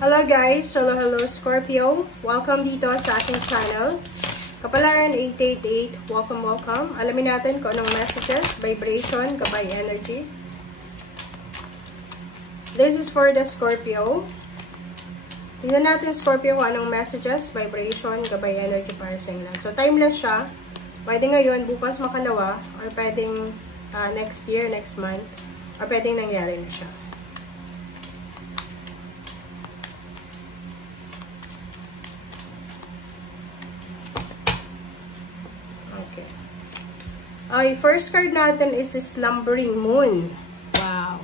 Hello guys! Hello Scorpio! Welcome dito sa aking channel. Kapalaran 888, welcome. Alamin natin kung anong messages, vibration, gabay energy. This is for the Scorpio. Tingnan natin Scorpio kung anong messages, vibration, gabay energy para sa inyo. So timeless siya. Pwede ngayon, bukas makalawa, or pwedeng next year, next month, or pwedeng nangyari na siya. Okay, first card natin is Slumbering Moon. Wow.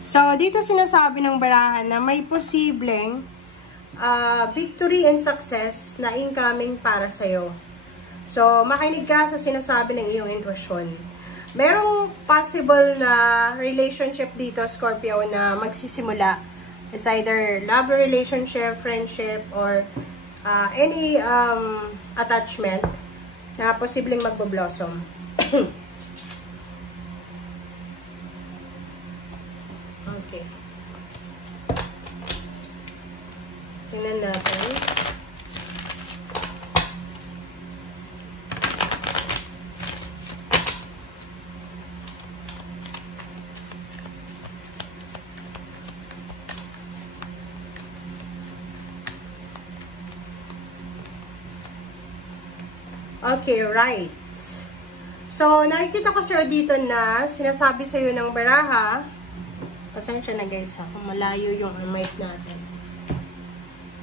So, dito sinasabi ng barahan na may posibleng victory and success na incoming para sa'yo. So, makinig ka sa sinasabi ng iyong intuition. Merong possible na relationship dito, Scorpio, na magsisimula. It's either love relationship, friendship, or any attachment na posibleng magbo-blossom. Okay. Tingnan natin. Okay, right. So, nakikita ko sa'yo dito na sinasabi sa'yo ng baraha. Pasensya na guys ha, kung malayo yung mic natin.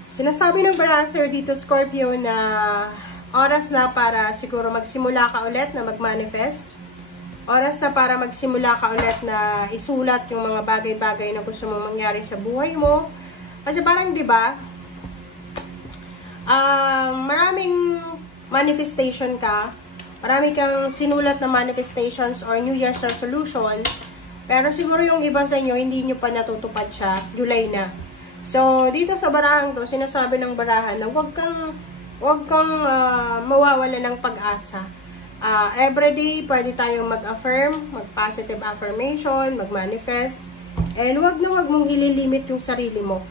Sinasabi ng baraha sa'yo dito, Scorpio, na oras na para siguro magsimula ka ulit na mag-manifest. Oras na para magsimula ka ulit na isulat yung mga bagay-bagay na gusto mong mangyari sa buhay mo. Kasi parang, di ba, maraming manifestation ka, marami kang sinulat na manifestations or New Year's resolution, pero siguro yung iba sa inyo, hindi nyo pa natutupad siya, July na. So, dito sa barahang to, sinasabi ng barahan na huwag kang mawawala ng pag-asa. Everyday, pwede tayong mag-affirm, mag-positive affirmation, mag-manifest, and huwag mong ililimit yung sarili mo.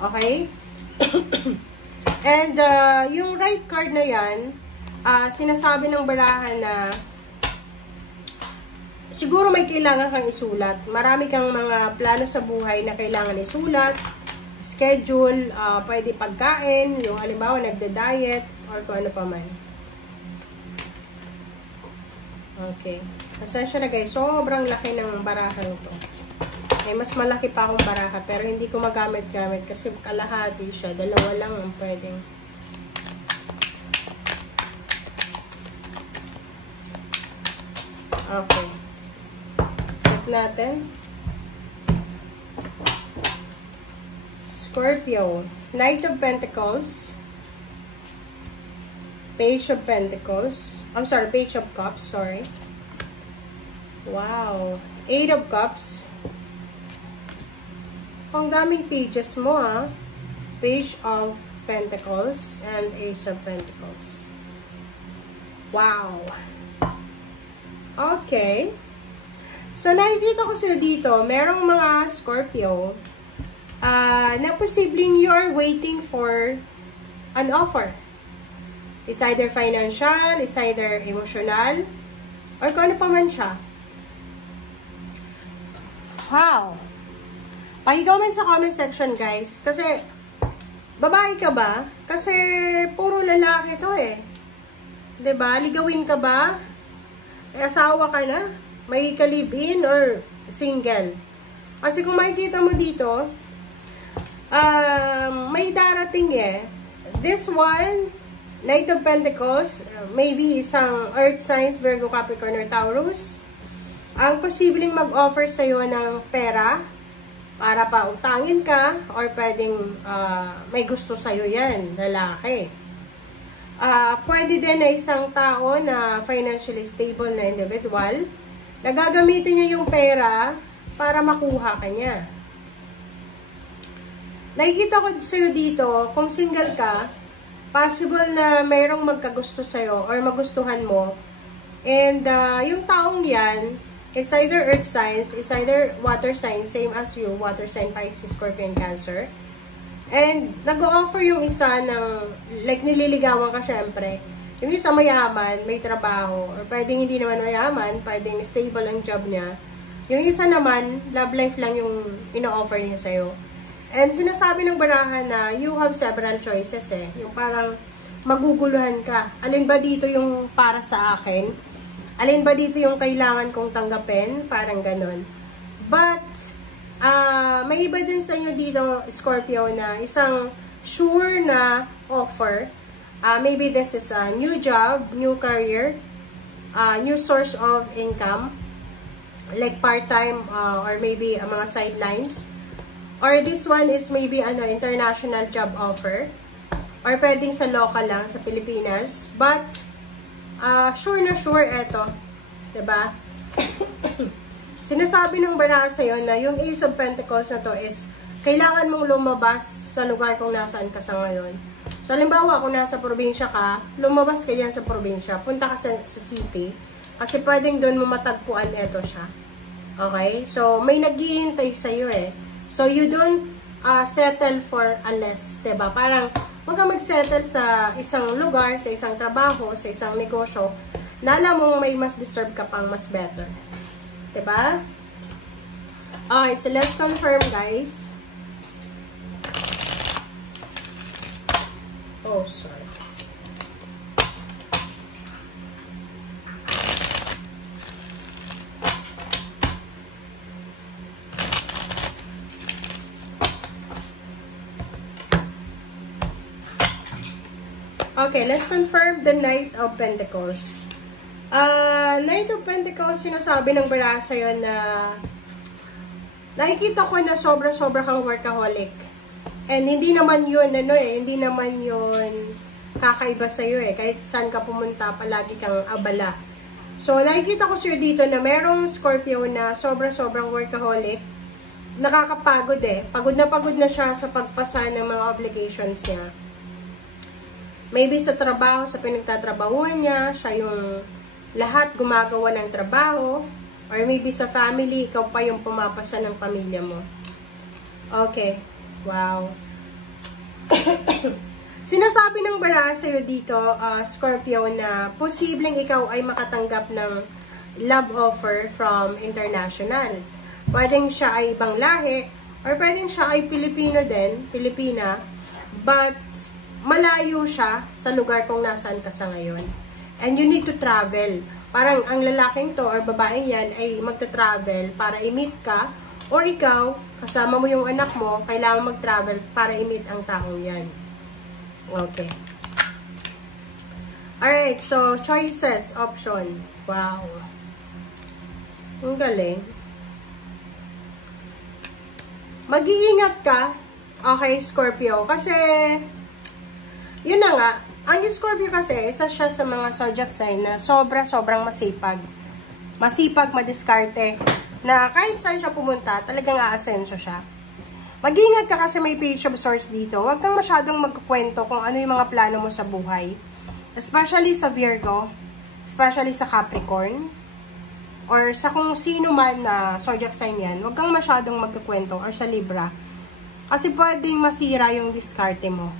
Okay? And, yung right card na yan, sinasabi ng barahan na siguro may kailangan kang isulat. Marami kang mga plano sa buhay na kailangan isulat, schedule, pwede pagkain, yung halimbawa nagda-diet, or kung ano pa man. Okay. Pasensya na guys, sobrang laki ng barahan to. May mas malaki pa akong baraha, pero hindi ko magamit-gamit kasi kalahati siya. Dalawa lang ang pwedeng. Okay. Check natin. Scorpio. Knight of Pentacles. Page of Pentacles. I'm sorry, Page of Cups. Sorry. Wow. Eight of Cups. Ang daming pages mo, ha? Page of Pentacles and Ace of Pentacles. Wow! Okay. So, nakikita ko sila dito, merong mga Scorpio na posibleng you're waiting for an offer. It's either financial, it's either emotional, or kung ano pa man siya. Wow! Paki-comment sa comment section, guys. Kasi, babae ka ba? Kasi, puro lalaki to eh. 'Di ba? Ligawin ka ba? Eh, asawa ka na? May ka-live-in or single? Kasi kung makikita mo dito, may darating eh. This one, Knight of Pentacles, maybe isang Earth signs, Virgo, Capricorn, or Taurus. Ang posibleng mag-offer sa'yo ng pera, para pa utangin ka, or pwedeng may gusto sa'yo yan, lalaki. Pwede din na isang tao na financially stable na individual, na gagamitin niya yung pera para makuha ka niya. Nakikita ko sa'yo dito, kung single ka, possible na mayroong magkagusto sa'yo or magustuhan mo, and yung taong yan, It's either earth signs, it's either water signs, same as you, water sign, Pisces, Scorpio, and Cancer. And nag-o-offer yung isa ng, like nililigawan ka syempre. Yung isa mayaman, may trabaho, or pwedeng hindi naman mayaman, pwedeng stable ang job niya. Yung isa naman, love life lang yung ino-offer niya sa'yo. And sinasabi ng barahan na you have several choices eh. Yung parang maguguluhan ka. Alin ba dito yung para sa akin? Alin ba dito yung kailangan kong tanggapin? Parang ganon. But, may iba din sa inyo dito, Scorpio, na isang sure na offer. Maybe this is a new job, new career, new source of income, like part-time or maybe mga sidelines. Or this one is maybe international job offer. Or pwedeng sa local lang, sa Pilipinas. But, sure na sure eto. Diba? Sinasabi ng baraha sa'yo na yung Ace of Pentacles na to is kailangan mong lumabas sa lugar kung nasaan ka sa ngayon. So, halimbawa, kung nasa probinsya ka, lumabas ka yan sa probinsya. Punta ka sa city. Kasi pwedeng doon mo matagpuan eto siya. Okay? So, may naghihintay sa'yo eh. So, you don't settle for a less. Diba? Parang, huwag kang mag-settle sa isang lugar, sa isang trabaho, sa isang negosyo, na alam mong may mas deserve ka pang mas better. Diba? Okay, so let's confirm, guys. Oh, sorry. Okay, let's confirm the Knight of Pentacles. Knight of Pentacles, sinasabi ng baraha sa'yo na nakikita ko na sobra-sobra kang workaholic. And hindi naman yun, hindi naman yun kakaiba sa'yo eh. Kahit saan ka pumunta, palagi kang abala. So, nakikita ko sa'yo dito na merong Scorpio na sobra-sobrang workaholic. Nakakapagod eh. Pagod na siya sa pagpasa ng mga obligations niya. Maybe sa trabaho, sa pinagtatrabahuan niya, siya yung lahat gumagawa ng trabaho. Or maybe sa family, ikaw pa yung pumapasa ng pamilya mo. Okay. Wow. Sinasabi ng baraha sa'yo dito, Scorpio, na posibleng ikaw ay makatanggap ng love offer from international. Pwedeng siya ay ibang lahi, or pwedeng siya ay Pilipino din, Pilipina, but malayo siya sa lugar kung nasaan ka sa ngayon. And you need to travel. Parang ang lalaking to or babaeng yan ay magta-travel para i-meet ka, or ikaw, kasama mo yung anak mo, kailangan mag-travel para i-meet ang taong yan. Okay. Alright, so, choices, option. Wow. Ang galing. Mag-iingat ka, okay, Scorpio, kasi, yun na nga, ang Scorpio kasi, isa siya sa mga zodiac sign na sobrang masipag. Masipag, madiskarte, na kahit saan siya pumunta, talagang aasenso siya. Mag-ingat ka kasi may page of swords dito. Huwag kang masyadong magkukwento kung ano yung mga plano mo sa buhay. Especially sa Virgo, especially sa Capricorn, or sa kung sino man na zodiac sign yan, huwag kang masyadong magkukwento, or sa Libra. Kasi pwedeng masira yung diskarte mo.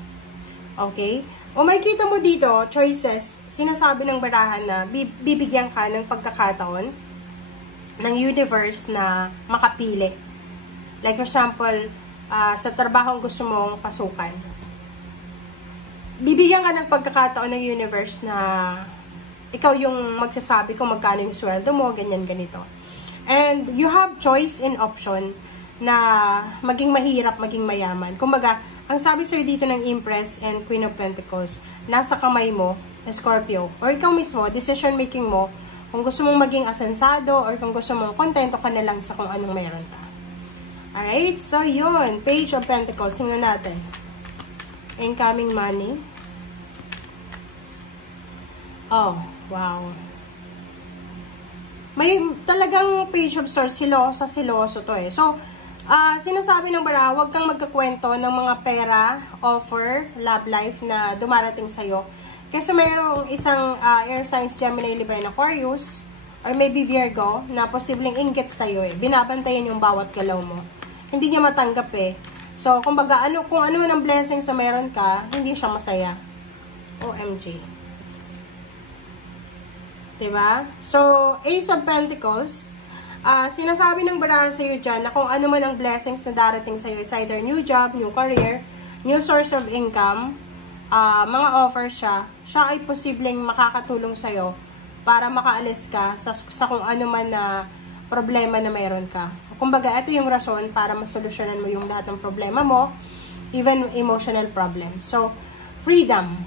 Okay? O makikita mo dito, choices, sinasabi ng barahan na bibigyan ka ng pagkakataon ng universe na makapili. Like for example, sa trabaho gusto mong pasukan. Bibigyan ka ng pagkakataon ng universe na ikaw yung magsasabi kung magkano yung sweldo mo, ganyan, ganito. And you have choice in option na maging mahirap, maging mayaman. Kumbaga, ang sabi sa'yo dito ng Empress and Queen of Pentacles, nasa kamay mo, Scorpio, or ikaw mismo, decision making mo, kung gusto mong maging asensado, or kung gusto mong kontento ka na lang sa kung anong meron ka. Alright, so yun, Page of Pentacles, tingnan natin. Incoming money. Oh, wow. May talagang Page of Swords, siloso to eh. So, sinasabi ng baraha, huwag kang magkakwento ng mga pera, offer, love life na dumarating sa'yo. Kasi mayroong isang air signs, Gemini, Libra, and Aquarius, or maybe Virgo, na posibleng inggit sa'yo eh. Binabantayan yung bawat galaw mo. Hindi niya matanggap eh. So, kumbaga, kung ano man ang blessings na meron ka, hindi siya masaya. OMG. Diba? So, Ace of Pentacles, sinasabi ng barahan sa'yo dyan na kung ano man ang blessings na darating sa'yo, it's either new job, new career, new source of income, mga offer siya ay posibleng makakatulong sa'yo para makaalis ka sa kung ano man na problema na mayroon ka. Kumbaga, ito yung rason para masolusyonan mo yung lahat ng problema mo, even emotional problems. So, freedom.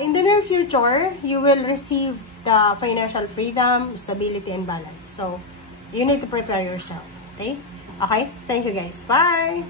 In the near future, you will receive the financial freedom, stability, and balance. So, you need to prepare yourself. Okay? Okay? Thank you guys. Bye!